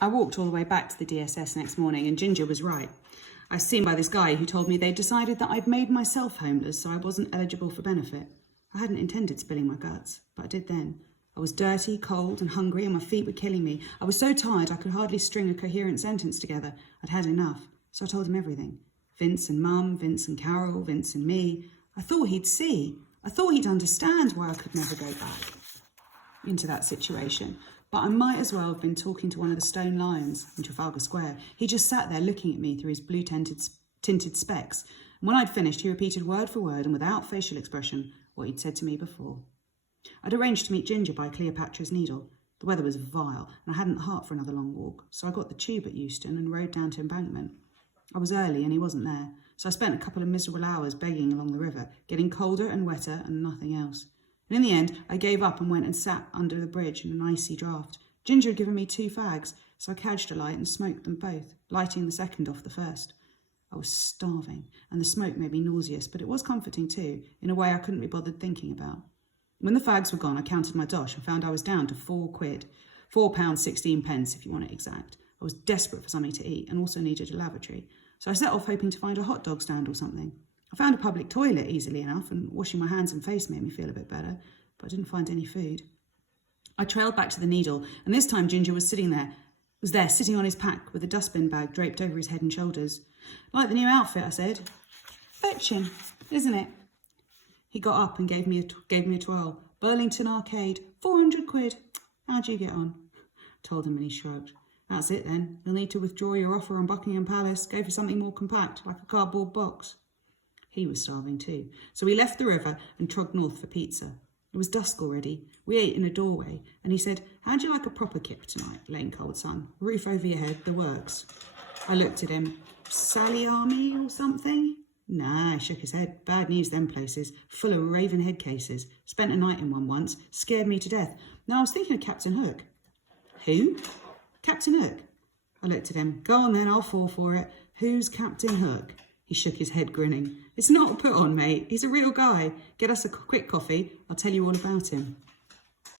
I walked all the way back to the DSS next morning and Ginger was right. I was seen by this guy who told me they'd decided that I'd made myself homeless so I wasn't eligible for benefit. I hadn't intended spilling my guts, but I did then. I was dirty, cold and hungry and my feet were killing me. I was so tired I could hardly string a coherent sentence together. I'd had enough, so I told him everything. Vince and Mum, Vince and Carol, Vince and me. I thought he'd see. I thought he'd understand why I could never go back into that situation. But I might as well have been talking to one of the stone lions in Trafalgar Square. He just sat there looking at me through his blue tinted specs. And when I'd finished, he repeated word for word and without facial expression what he'd said to me before. I'd arranged to meet Ginger by Cleopatra's Needle. The weather was vile and I hadn't the heart for another long walk, so I got the tube at Euston and rode down to Embankment. I was early and he wasn't there, so I spent a couple of miserable hours begging along the river, getting colder and wetter and nothing else. And in the end, I gave up and went and sat under the bridge in an icy draught. Ginger had given me 2 fags, so I cadged a light and smoked them both, lighting the second off the first. I was starving, and the smoke made me nauseous, but it was comforting too, in a way I couldn't be bothered thinking about. When the fags were gone, I counted my dosh and found I was down to £4. £4.16 if you want it exact. I was desperate for something to eat and also needed a lavatory, so I set off hoping to find a hot dog stand or something. I found a public toilet easily enough, and washing my hands and face made me feel a bit better, but I didn't find any food. I trailed back to the Needle, and this time Ginger was sitting on his pack with a dustbin bag draped over his head and shoulders. "Like the new outfit," I said. "Fetching, isn't it?" He got up and gave me a twirl. "Burlington Arcade, £400. How'd you get on?" Told him and he shrugged. "That's it then. You'll need to withdraw your offer on Buckingham Palace. Go for something more compact, like a cardboard box." He was starving too, so we left the river and trod north for pizza. It was dusk already. We ate in a doorway, and he said, "How'd you like a proper kip tonight, Lane Cold Sun? Roof over your head, the works." I looked at him. "Sally Army or something?" "Nah," he shook his head. "Bad news, them places. Full of raven head cases. Spent a night in one once. Scared me to death. No, I was thinking of Captain Hook." "Who?" "Captain Hook." I looked at him. "Go on then, I'll fall for it. Who's Captain Hook?" He shook his head, grinning. "It's not a put on, mate. He's a real guy. Get us a quick coffee. I'll tell you all about him."